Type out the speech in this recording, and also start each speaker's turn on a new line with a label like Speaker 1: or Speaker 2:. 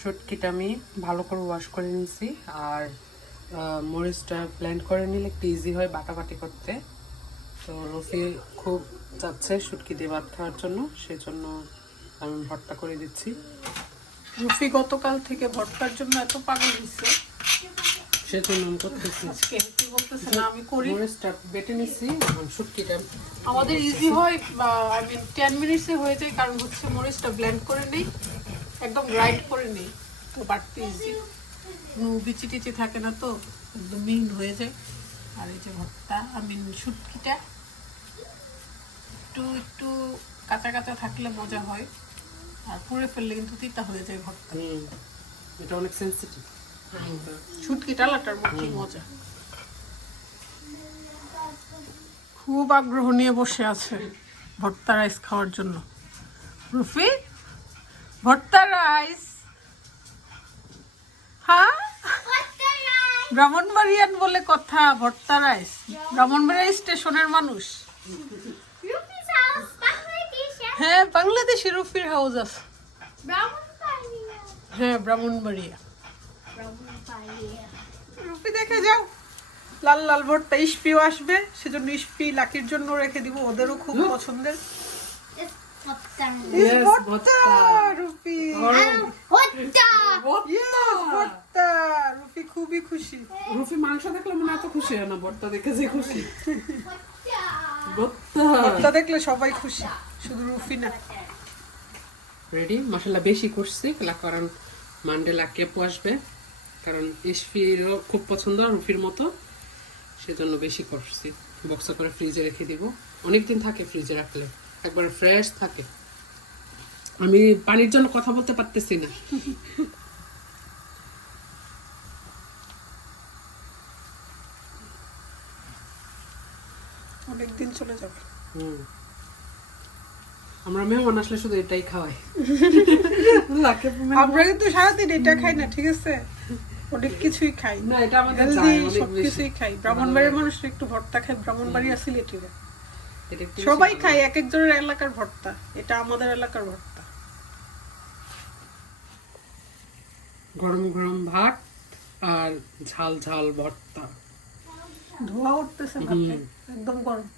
Speaker 1: শুটকিটা আমি ভালো করে ওয়াশ করে নিয়েছি। আর মরিচটা ব্লেন্ড করে নিলে একটু ইজি হয় বাটাবাটি করতে। তো রফি খুব চাচ্ছে শুটকি দিয়ে ভাত খাওয়ার জন্য সেজন্য আমি ভর্তা করে দিচ্ছি।
Speaker 2: রুফি গতকাল থেকে ভর্তার জন্য এত পাগল হয়েছে।
Speaker 1: সেজন্য আমি করতেছি।
Speaker 2: আজকে হেঁটে বলতেছে না আমি করি।
Speaker 1: মরিচটা বেটে এখন শুটকিটা
Speaker 2: আমাদের ইজি হয় আই মিন টেন মিনিটসে হয়ে যায় কারণ হচ্ছে মরিচটা ব্লেন্ড করে নেই। একদম গ্রাইন্ড করে নেই। তো বাড়তে ইজি কোনো বিচি টিচি থাকে না তো একদম মিহিন হয়ে যায়। আর এই যে ভর্তা আই মিন শুটকিটা একটু একটু কাঁচা কাঁচা থাকলে মজা হয়। আর পুড়ে ফেললে কিন্তু তিতা হয়ে যায় ভর্তা।
Speaker 1: এটা অনেক সেন্সিটিভ
Speaker 2: শুটকি ডালাটার মধ্যে মজা। খুব আগ্রহ নিয়ে বসে আছে ভর্তা রাইস খাওয়ার জন্য। রুফি ভর্তা রাইস। হ্যাঁ? ব্রাহ্মণবাড়িয়ান বলে কথা ভর্তা রাইস। ব্রাহ্মণবাড়িয়া স্টেশনের মানুষ। হ্যাঁ বাংলাদেশি রুফির হাউস আছে। হ্যাঁ ব্রাহ্মণবাড়িয়া. রুপি দেখে যাও। লাল লাল ভর্তা ইস্পিও আসবে। সেজন্য ইস্পি লাকির জন্য রেখে দিব। ওদেরও খুব পছন্দের।
Speaker 1: Yes,
Speaker 3: What?
Speaker 2: Yes, খুবই খুশি।
Speaker 1: রুফি মাংস দেখলে মনে এত খুশি হয় না ভর্তা দেখে যে খুশি। ভর্তা
Speaker 2: ভর্তা দেখলে সবাই খুশি শুধু রুফি না।
Speaker 1: রেডি মশলা বেশি করছি কারণ মান্ডে লাকিয়ে আসবে। কারণ ইসফিরও খুব পছন্দ আর রুফির মতো। সেজন্য বেশি করছি। বক্সে করে ফ্রিজে রেখে দিব। অনেকদিন থাকে ফ্রিজে রাখলে। একবারে ফ্রেশ থাকে। আমি পানির জন্য কথা বলতে পারতেছি না।
Speaker 2: অনেকদিন চলে যাবে।
Speaker 1: আমরা মেহমান আসলে শুধু এটাই খাওয়াই।
Speaker 2: আমরা কিন্তু সারাদিন এটা খাই না ঠিক আছে? অনেক কিছুই খাই।
Speaker 1: না এটা আমাদের
Speaker 2: হেলদি
Speaker 1: চাই অনেক
Speaker 2: সব
Speaker 1: বেশি।
Speaker 2: কিছুই খাই। ব্রাহ্মণবাড়ির মানুষ একটু ভর্তা খায় ব্রাহ্মণবাড়িয়া সিলেটিরা
Speaker 1: এটা একটু
Speaker 2: সবাই খায় এক একজনের এলাকার ভর্তা। এটা আমাদের এলাকার ভর্তা।
Speaker 1: গরম গরম ভাত আর ঝাল ঝাল ভর্তা।
Speaker 2: ধোয়া উঠতেছে একদম গরম।